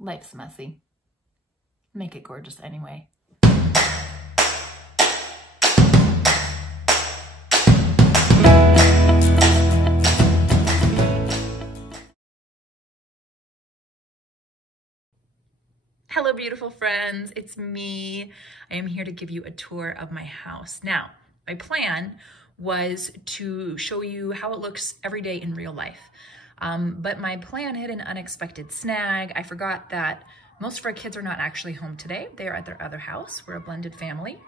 Life's messy. Make it gorgeous anyway. Hello, beautiful friends. It's me. I am here to give you a tour of my house. Now, my plan was to show you how it looks every day in real life. But my plan hit an unexpected snag. I forgot that most of our kids are not actually home today. They are at their other house. We're a blended family.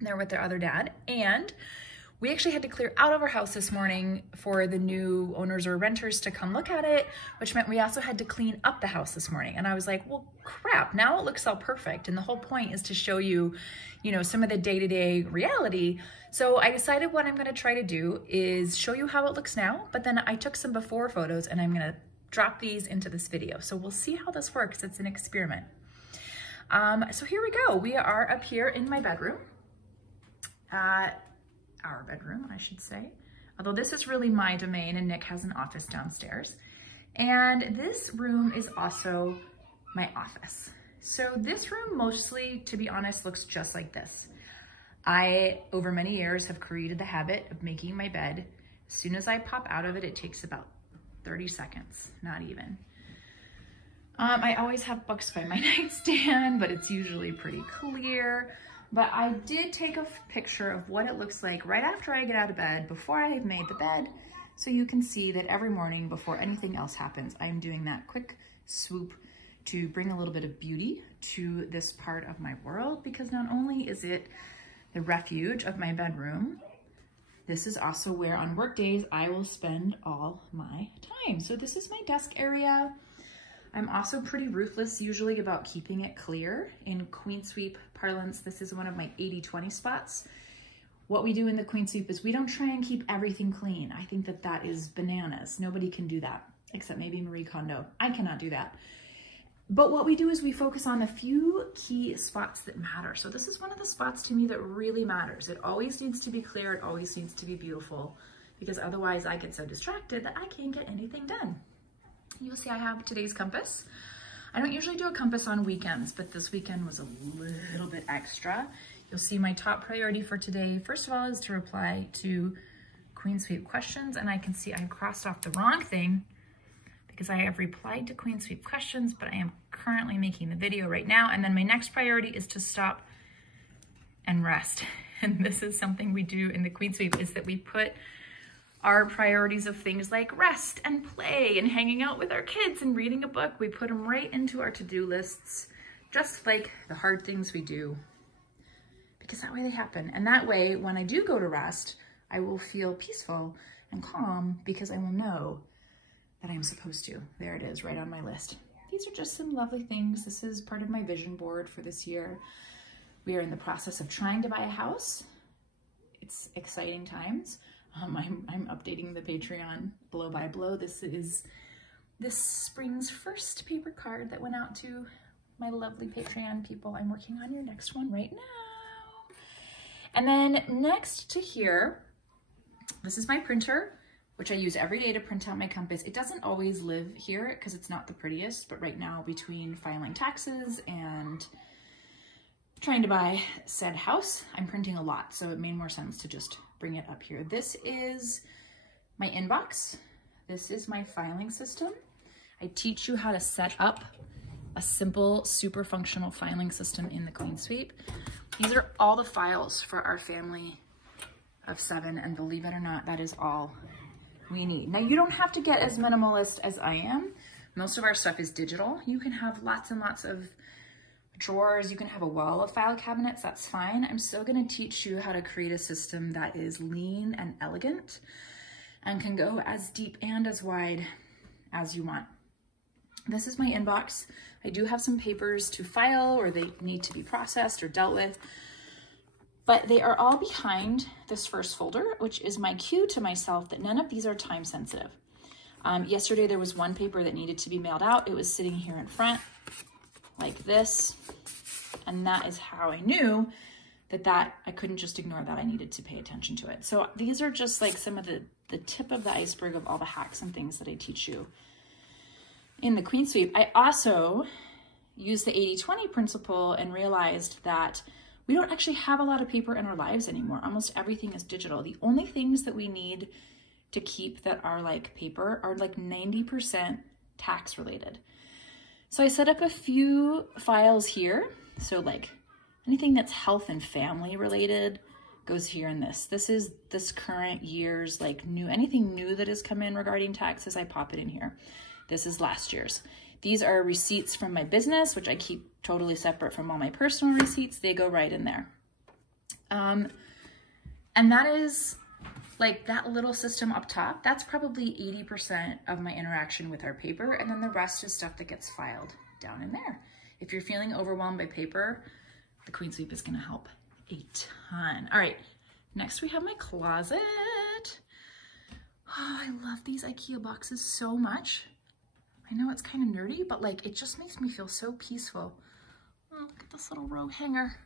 They're with their other dad. And we actually had to clear out of our house this morning for the new owners or renters to come look at it, which meant we also had to clean up the house this morning. And I was like, well, crap, now it looks all perfect. And the whole point is to show you, some of the day-to-day reality. So I decided what I'm gonna try to do is show you how it looks now, but then I took some before photos and I'm gonna drop these into this video. So we'll see how this works. It's an experiment. So here we go. We are up here in my bedroom. Our bedroom, I should say. Although this is really my domain and Nick has an office downstairs. And this room is also my office. So this room mostly, to be honest, looks just like this. I, over many years, have created the habit of making my bed. As soon as I pop out of it, it takes about 30 seconds, not even. I always have books by my nightstand, but it's usually pretty clear. But I did take a picture of what it looks like right after I get out of bed, before I've made the bed, so you can see that every morning before anything else happens, I'm doing that quick swoop to bring a little bit of beauty to this part of my world, because not only is it the refuge of my bedroom, this is also where on work days I will spend all my time. So this is my desk area. I'm also pretty ruthless usually about keeping it clear. In Queen Sweep parlance, this is one of my 80-20 spots. What we do in the Queen Sweep is we don't try and keep everything clean. I think that that is bananas. Nobody can do that, except maybe Marie Kondo. I cannot do that. But what we do is we focus on a few key spots that matter. So this is one of the spots to me that really matters. It always needs to be clear. It always needs to be beautiful, because otherwise I get so distracted that I can't get anything done. You'll see I have today's compass. I don't usually do a compass on weekends, but this weekend was a little bit extra. You'll see my top priority for today, first of all, is to reply to Queen Sweep questions. And I can see I crossed off the wrong thing because I have replied to Queen Sweep questions, but I am currently making the video right now. And then my next priority is to stop and rest. And this is something we do in the Queen Sweep, is that we put our priorities of things like rest and play and hanging out with our kids and reading a book, we put them right into our to-do lists, just like the hard things we do, because that way they happen. And that way, when I do go to rest, I will feel peaceful and calm, because I will know that I'm supposed to. There it is, right on my list. These are just some lovely things. This is part of my vision board for this year. We are in the process of trying to buy a house. It's exciting times. I'm updating the Patreon blow by blow. This is this spring's first paper card that went out to my lovely Patreon people. I'm working on your next one right now. And then next to here, this is my printer, which I use every day to print out my compass. It doesn't always live here because it's not the prettiest, but right now, between filing taxes and trying to buy said house, I'm printing a lot, so it made more sense to just bring it up here. This is my inbox. This is my filing system. I teach you how to set up a simple, super functional filing system in the Queen Sweep. These are all the files for our family of 7, and believe it or not, that is all we need. Now, you don't have to get as minimalist as I am. Most of our stuff is digital. You can have lots and lots of drawers, you can have a wall of file cabinets, that's fine. I'm still gonna teach you how to create a system that is lean and elegant and can go as deep and as wide as you want. This is my inbox. I do have some papers to file, or they need to be processed or dealt with, but they are all behind this first folder, which is my cue to myself that none of these are time sensitive. Yesterday there was one paper that needed to be mailed out. It was sitting here in front like this, and that is how I knew that I couldn't just ignore that. I needed to pay attention to it. So these are just like some of the tip of the iceberg of all the hacks and things that I teach you in the Queen Sweep. I also used the 80-20 principle and realized that we don't actually have a lot of paper in our lives anymore. Almost everything is digital. The only things that we need to keep that are like paper are like 90% tax related. So I set up a few files here. So like anything that's health and family related goes here in this. This is this current year's like anything new that has come in regarding taxes, I pop it in here. This is last year's. These are receipts from my business, which I keep totally separate from all my personal receipts. They go right in there. And that is like that little system up top. That's probably 80% of my interaction with our paper. And then the rest is stuff that gets filed down in there. If you're feeling overwhelmed by paper, the Queen Sweep is gonna help a ton. All right, next we have my closet. Oh, I love these IKEA boxes so much. I know it's kind of nerdy, but like it just makes me feel so peaceful. Oh, look at this little row hanger.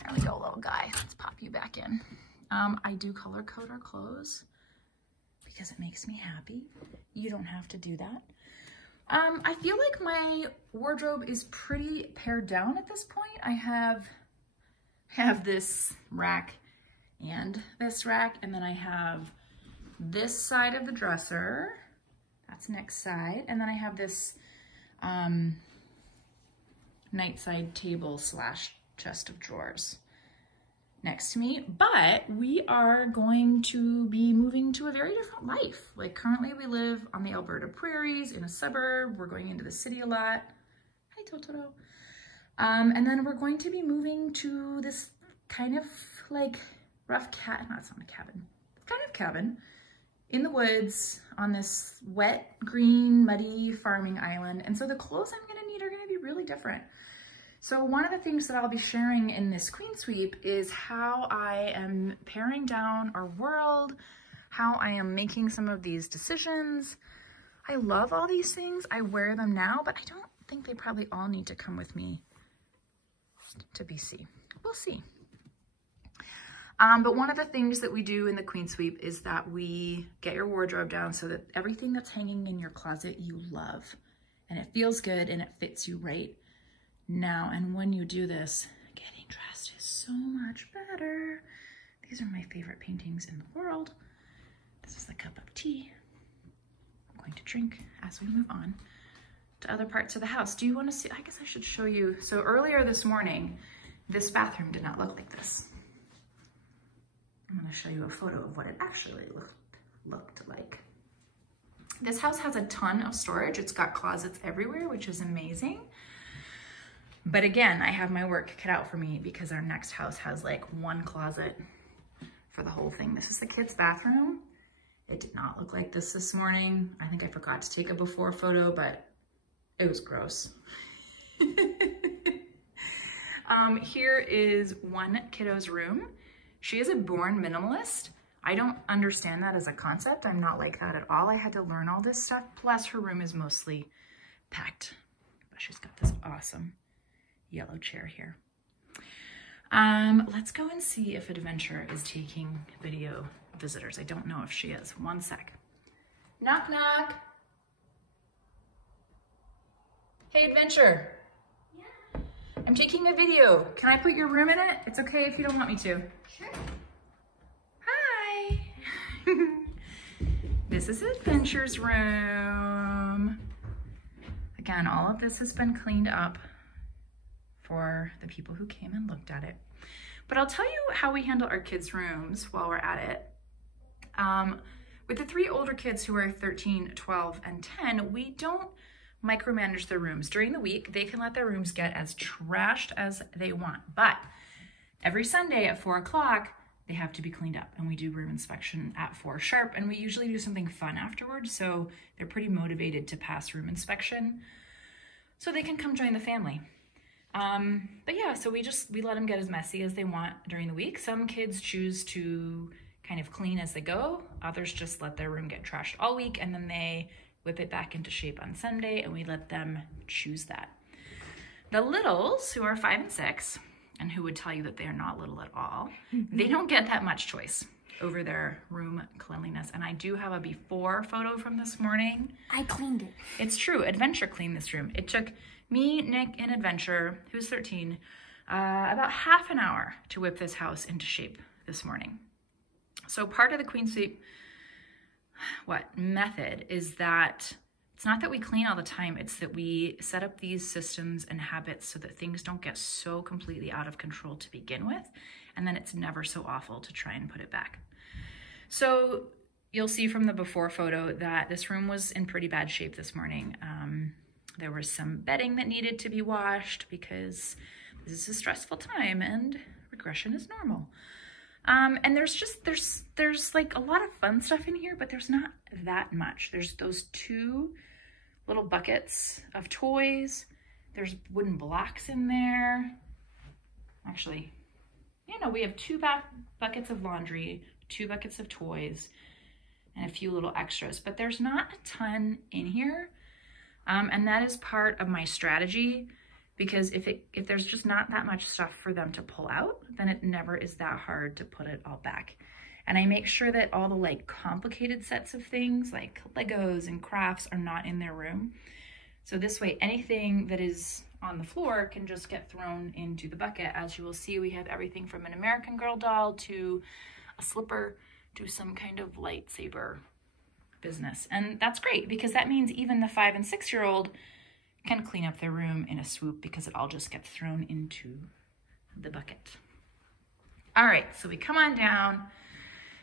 There we go, little guy. Let's pop you back in. I do color code our clothes because it makes me happy. You don't have to do that. I feel like my wardrobe is pretty pared down at this point. I have this rack and this rack, and then I have this side of the dresser. That's next side. And then I have this nightside table slash chest of drawers next to me. But we are going to be moving to a very different life. Like currently we live on the Alberta prairies in a suburb. We're going into the city a lot. Hi, Totoro. And then we're going to be moving to this kind of like rough no, it's not a cabin. It's kind of cabin in the woods on this wet, green, muddy farming island. And so the clothes I'm gonna need are gonna be really different. So one of the things that I'll be sharing in this Queen Sweep is how I am paring down our world, how I am making some of these decisions. I love all these things. I wear them now, but I don't think they probably all need to come with me to BC. We'll see. But one of the things that we do in the Queen Sweep is that we get your wardrobe down so that everything that's hanging in your closet you love, and it feels good and it fits you right now. And when you do this, getting dressed is so much better. These are my favorite paintings in the world. This is a cup of tea I'm going to drink as we move on to other parts of the house. Do you want to see? I guess I should show you. So earlier this morning, this bathroom did not look like this. I'm going to show you a photo of what it actually looked like. This house has a ton of storage. It's got closets everywhere, which is amazing. But again, I have my work cut out for me because our next house has like one closet for the whole thing. This is the kids' bathroom. It did not look like this morning. I think I forgot to take a before photo, but it was gross. Here is one kiddo's room. She is a born minimalist. I don't understand that as a concept. I'm not like that at all. I had to learn all this stuff. Plus her room is mostly packed, but she's got this awesome yellow chair here. Let's go and see if Adventure is taking video visitors. I don't know if she is. One sec. Knock, knock. Hey, Adventure. Yeah. I'm taking a video. Can I put your room in it? It's okay if you don't want me to. Sure. Hi. This is Adventure's room. Again, all of this has been cleaned up for the people who came and looked at it. But I'll tell you how we handle our kids' rooms while we're at it. With the three older kids who are 13, 12, and 10, we don't micromanage their rooms. During the week, they can let their rooms get as trashed as they want. But every Sunday at 4 o'clock, they have to be cleaned up. And we do room inspection at 4 sharp. And we usually do something fun afterwards. So they're pretty motivated to pass room inspection so they can come join the family. But yeah, so we let them get as messy as they want during the week. Some kids choose to kind of clean as they go. Others just let their room get trashed all week and then they whip it back into shape on Sunday and we let them choose that. The littles, who are 5 and 6, and who would tell you that they are not little at all, they don't get that much choice. over their room cleanliness. And I do have a before photo from this morning. I cleaned it. It's true, Adventure cleaned this room. It took me, Nick, and Adventure, who's 13, about half an hour to whip this house into shape this morning. So part of the Queen Sweep method is that it's not that we clean all the time, it's that we set up these systems and habits so that things don't get so completely out of control to begin with, and then it's never so awful to try and put it back. So you'll see from the before photo that this room was in pretty bad shape this morning. There was some bedding that needed to be washed because this is a stressful time and regression is normal. And there's like a lot of fun stuff in here, but there's not that much. There's those 2 little buckets of toys. There's wooden blocks in there. Actually, we have 2 buckets of laundry, 2 buckets of toys, and a few little extras, but there's not a ton in here. And that is part of my strategy, because if there's just not that much stuff for them to pull out, then it never is that hard to put it all back. And I make sure that all the like complicated sets of things like Legos and crafts are not in their room. So this way, anything that is on the floor can just get thrown into the bucket. As you will see, we have everything from an American Girl doll to a slipper to some kind of lightsaber business. And that's great, because that means even the 5- and 6-year-old can clean up their room in a swoop, because it all just gets thrown into the bucket. All right, so we come on down.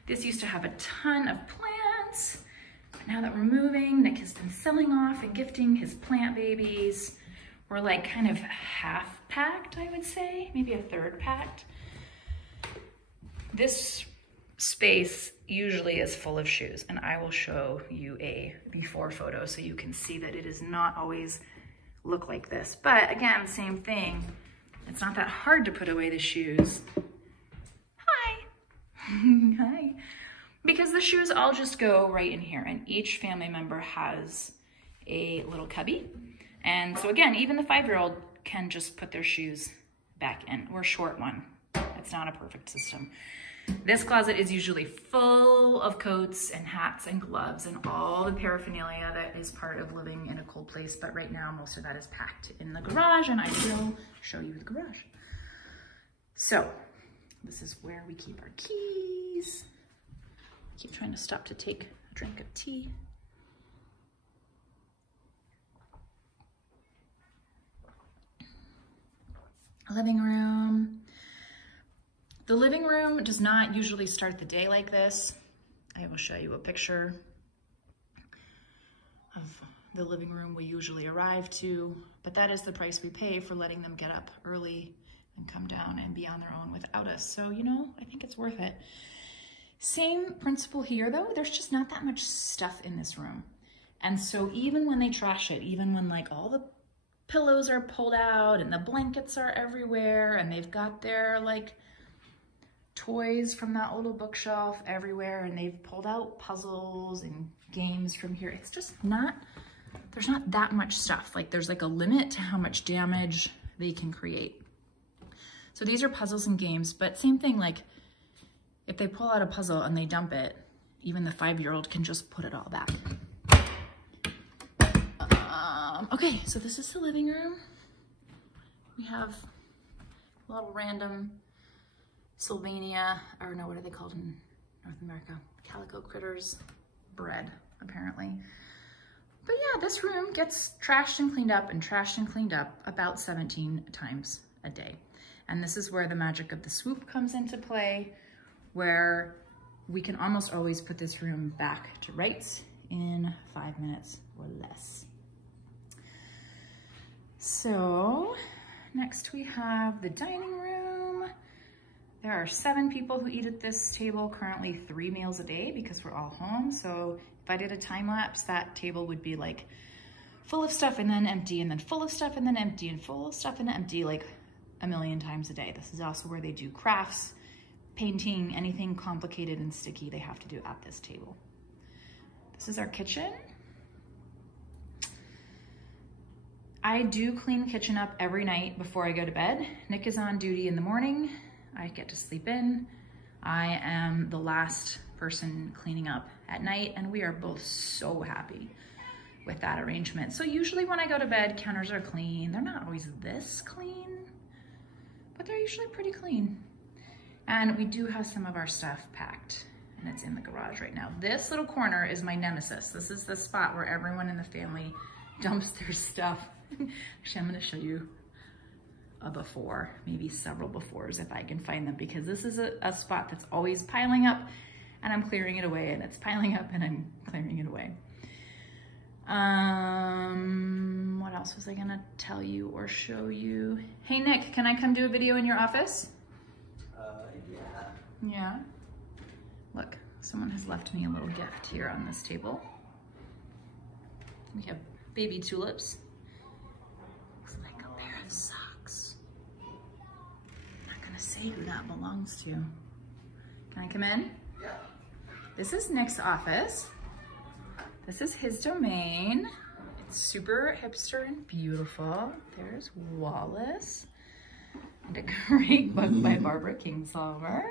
This used to have a ton of plants, but now that we're moving, Nick has been selling off and gifting his plant babies. We're like kind of half packed, I would say, maybe a third packed. This space usually is full of shoes, and I will show you a before photo so you can see that it does not always look like this. But again, same thing. It's not that hard to put away the shoes. Hi. Hi. Because the shoes all just go right in here, and each family member has a little cubby. And so again, even the 5-year-old can just put their shoes back in. We're short one. It's not a perfect system. This closet is usually full of coats and hats and gloves and all the paraphernalia that is part of living in a cold place, but right now most of that is packed in the garage, and I will show you the garage. So this is where we keep our keys. I keep trying to stop to take a drink of tea. Living room. The living room does not usually start the day like this. I will show you a picture of the living room we usually arrive to, but that is the price we pay for letting them get up early and come down and be on their own without us. So, I think it's worth it. Same principle here though, there's just not that much stuff in this room. And so even when they trash it, even when like all the pillows are pulled out and the blankets are everywhere and they've got their like toys from that little bookshelf everywhere and they've pulled out puzzles and games from here, it's just not, there's not that much stuff. Like there's like a limit to how much damage they can create. So these are puzzles and games, but same thing, like if they pull out a puzzle and they dump it, even the 5-year-old can just put it all back. Okay, so this is the living room. We have a little random Sylvania, or no, what are they called in North America? Calico critters, bread, apparently. But yeah, this room gets trashed and cleaned up and trashed and cleaned up about 17 times a day. And this is where the magic of the swoop comes into play, where we can almost always put this room back to rights in 5 minutes or less. So next we have the dining room. There are 7 people who eat at this table, currently 3 meals a day because we're all home. So if I did a time lapse, that table would be like full of stuff and then empty and then full of stuff and then empty and full of stuff and empty like a million times a day. This is also where they do crafts, painting, anything complicated and sticky they have to do at this table. This is our kitchen. I do clean the kitchen up every night before I go to bed. Nick is on duty in the morning. I get to sleep in. I am the last person cleaning up at night, and we are both so happy with that arrangement. So usually when I go to bed, counters are clean. They're not always this clean, but they're usually pretty clean. And we do have some of our stuff packed, and it's in the garage right now. This little corner is my nemesis. This is the spot where everyone in the family dumps their stuff. Actually, I'm gonna show you a before, maybe several befores if I can find them, because this is a spot that's always piling up and I'm clearing it away, and it's piling up and I'm clearing it away. What else was I gonna tell you or show you? Hey Nick, can I come do a video in your office? Yeah. Yeah. Look, someone has left me a little gift here on this table. We have baby tulips. Looks like a pair of socks. I'm not gonna say who that belongs to. Can I come in? Yeah. This is Nick's office. This is his domain. It's super hipster and beautiful. There's Wallace. And a great book by Barbara Kingsolver.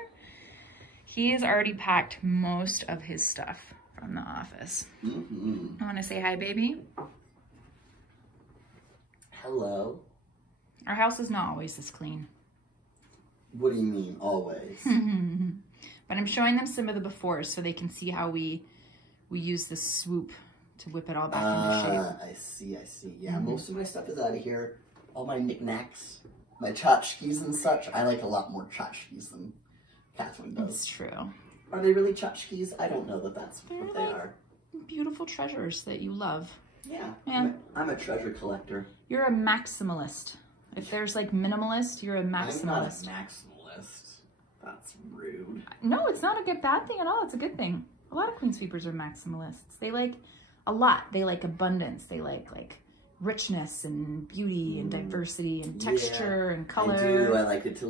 He has already packed most of his stuff from the office. I want to say hi, baby. Hello. Our house is not always this clean. What do you mean, always? But I'm showing them some of the befores so they can see how we use the swoop to whip it all back into shape. I see. Yeah, most of my stuff is out of here. All my knickknacks, my tchotchkes and such. I like a lot more tchotchkes than Catherine does. It's true. Are they really tchotchkes? I don't know that that's what they are. Beautiful treasures that you love. Yeah. Yeah. I'm a treasure collector. You're a maximalist. If there's like minimalist, you're a maximalist. I'm not a maximalist. That's rude. No, it's not a bad thing at all. It's a good thing. A lot of clean sweepers are maximalists. They like a lot. They like abundance. They like richness and beauty and diversity and texture and color. I do. I like things to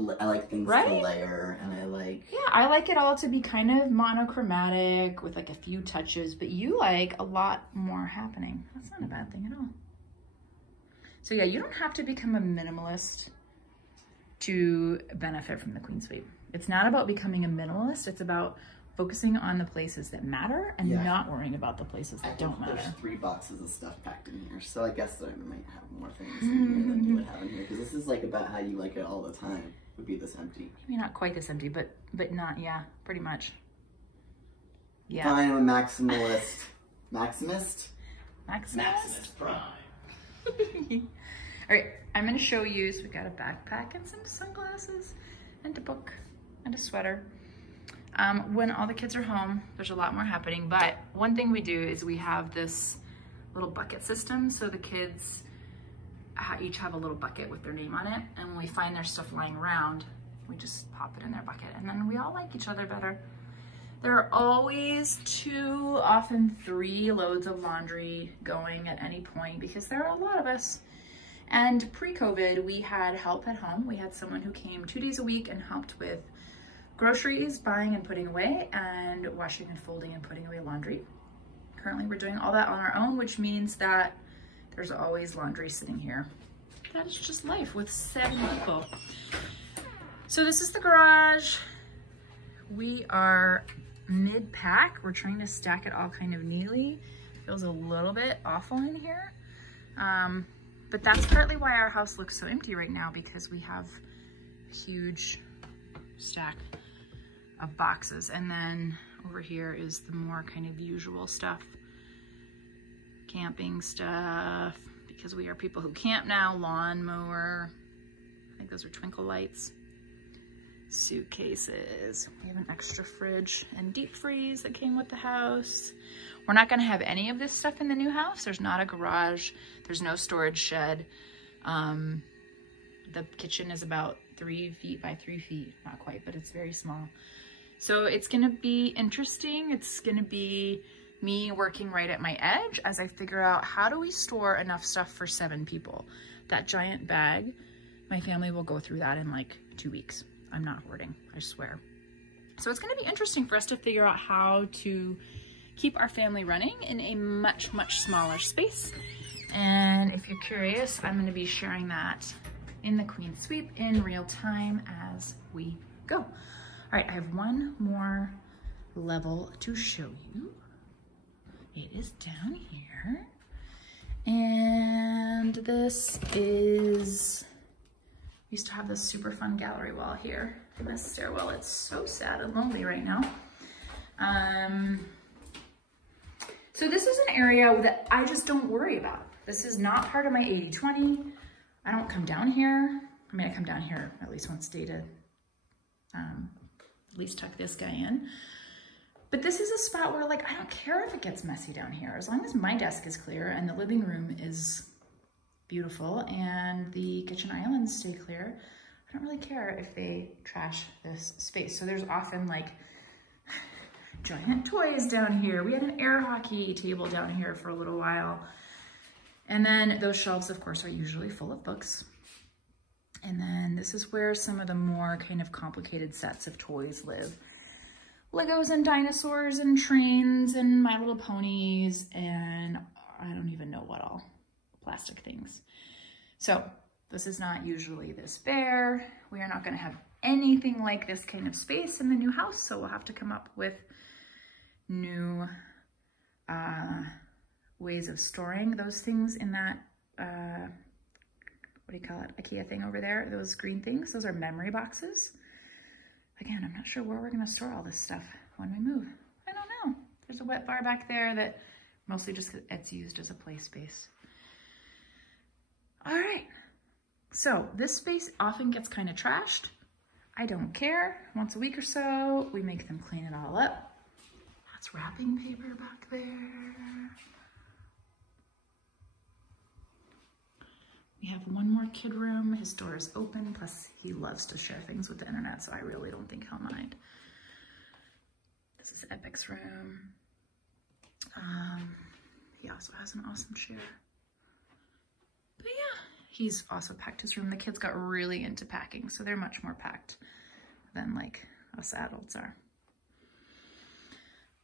layer, and I like. Yeah, I like it all to be kind of monochromatic with like a few touches, but you like a lot more happening. That's not a bad thing at all. So yeah, you don't have to become a minimalist to benefit from the clean sweep. It's not about becoming a minimalist. It's about focusing on the places that matter and not worrying about the places that don't matter. There's 3 boxes of stuff packed in here, so I guess that I might have more things in here than you would have in here, because this is like about how you like it all the time. Would be this empty. Maybe not quite this empty, but not, yeah, pretty much. Yeah. Fine, I'm a maximalist. Maximist? Maximalist Prime. All right, I'm gonna show you, so we got a backpack and some sunglasses and a book and a sweater. When all the kids are home, there's a lot more happening, but one thing we do is we have this little bucket system. So the kids each have a little bucket with their name on it, and when we find their stuff lying around, we just pop it in their bucket, and then we all like each other better. There are always 2, often 3 loads of laundry going at any point because there are a lot of us. And pre-COVID, we had help at home. We had someone who came 2 days a week and helped with groceries, buying and putting away, and washing and folding and putting away laundry. Currently, we're doing all that on our own, which means that there's always laundry sitting here. That is just life with 7 people. So this is the garage. We are mid-pack. We're trying to stack it all kind of neatly. Feels a little bit awful in here. But that's partly why our house looks so empty right now, because we have a huge stack of boxes. And then over here is the more kind of usual stuff. Camping stuff, because we are people who camp now. Lawnmower. I think those are twinkle lights. Suitcases. We have an extra fridge and deep freeze that came with the house. We're not going to have any of this stuff in the new house. There's not a garage. There's no storage shed. The kitchen is about 3 feet by 3 feet. Not quite, but it's very small. So it's going to be interesting. It's going to be me working right at my edge as I figure out how do we store enough stuff for 7 people. That giant bag, my family will go through that in like 2 weeks. I'm not hoarding, I swear. So it's going to be interesting for us to figure out how to keep our family running in a much, much smaller space. And if you're curious, I'm going to be sharing that in the Queen Sweep in real time as we go. All right, I have one more level to show you. It is down here. And this is, used to have this super fun gallery wall here in this stairwell. It's so sad and lonely right now. So this is an area that I just don't worry about. This is not part of my 80-20. I don't come down here. I mean, I come down here at least once a day to at least tuck this guy in. But this is a spot where, like, I don't care if it gets messy down here. As long as my desk is clear and the living room is beautiful and the kitchen islands stay clear, I don't really care if they trash this space. So there's often like giant toys down here. We had an air hockey table down here for a little while. And then those shelves, of course, are usually full of books. And then this is where some of the more kind of complicated sets of toys live. Legos and dinosaurs and trains and My Little Ponies and I don't even know what all, plastic things. So this is not usually this bare. We are not going to have anything like this kind of space in the new house, so we'll have to come up with new ways of storing those things in that, what do you call it, IKEA thing over there, those green things. Those are memory boxes. Again, I'm not sure where we're gonna store all this stuff when we move. I don't know. There's a wet bar back there that mostly just it's used as a play space. All right, so this space often gets kind of trashed. I don't care. Once a week or so, we make them clean it all up. That's wrapping paper back there. We have one more kid room. His door is open, plus he loves to share things with the internet, so I really don't think he'll mind. This is Epic's room. He also has an awesome chair. But yeah, he's also packed his room. The kids got really into packing, so they're much more packed than like us adults are.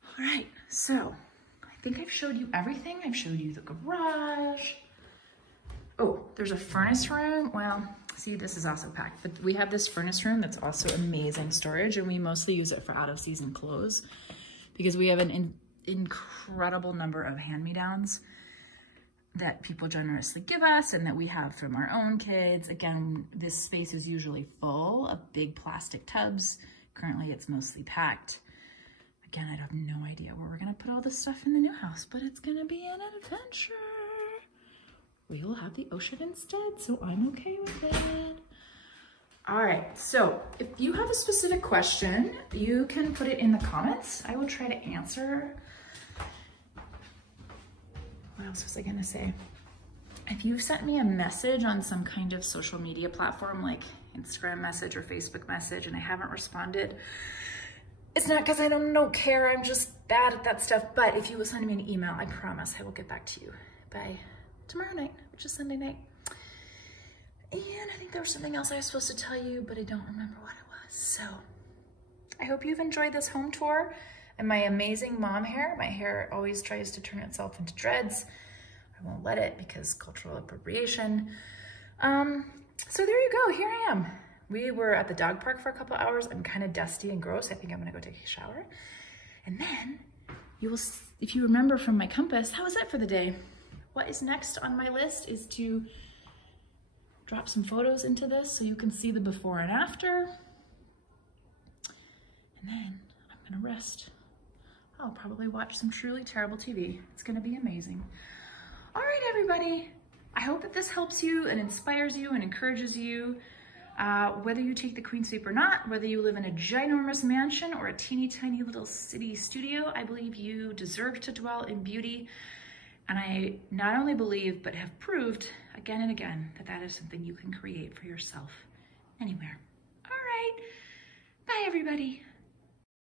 All right, so I think I've showed you everything. I've showed you the garage. Oh, there's a furnace room. Well, see, this is also packed, but we have this furnace room that's also amazing storage, and we mostly use it for out-of-season clothes because we have an incredible number of hand-me-downs that people generously give us and that we have from our own kids. Again, this space is usually full of big plastic tubs. Currently, it's mostly packed. Again, I have no idea where we're gonna put all this stuff in the new house, but it's gonna be an adventure. We will have the ocean instead, so I'm okay with it. All right, so if you have a specific question, you can put it in the comments. I will try to answer. What else was I gonna say? If you've sent me a message on some kind of social media platform like Instagram message or Facebook message and I haven't responded, it's not because I don't care, I'm just bad at that stuff. But if you will send me an email, I promise I will get back to you by tomorrow night, which is Sunday night. And I think there was something else I was supposed to tell you, but I don't remember what it was. So I hope you've enjoyed this home tour and my amazing mom hair. My hair always tries to turn itself into dreads. I won't let it because cultural appropriation. So there you go, here I am. We were at the dog park for a couple hours. I'm kind of dusty and gross. I think I'm gonna go take a shower. And then you will, if you remember from my compass, that was it for the day. What is next on my list is to drop some photos into this so you can see the before and after. And then I'm gonna rest. I'll probably watch some truly terrible TV. It's gonna be amazing. All right, everybody. I hope that this helps you and inspires you and encourages you. Whether you take the Queen Sweep or not, whether you live in a ginormous mansion or a teeny tiny little city studio, I believe you deserve to dwell in beauty. And I not only believe, but have proved again and again that that is something you can create for yourself anywhere. All right. Bye, everybody.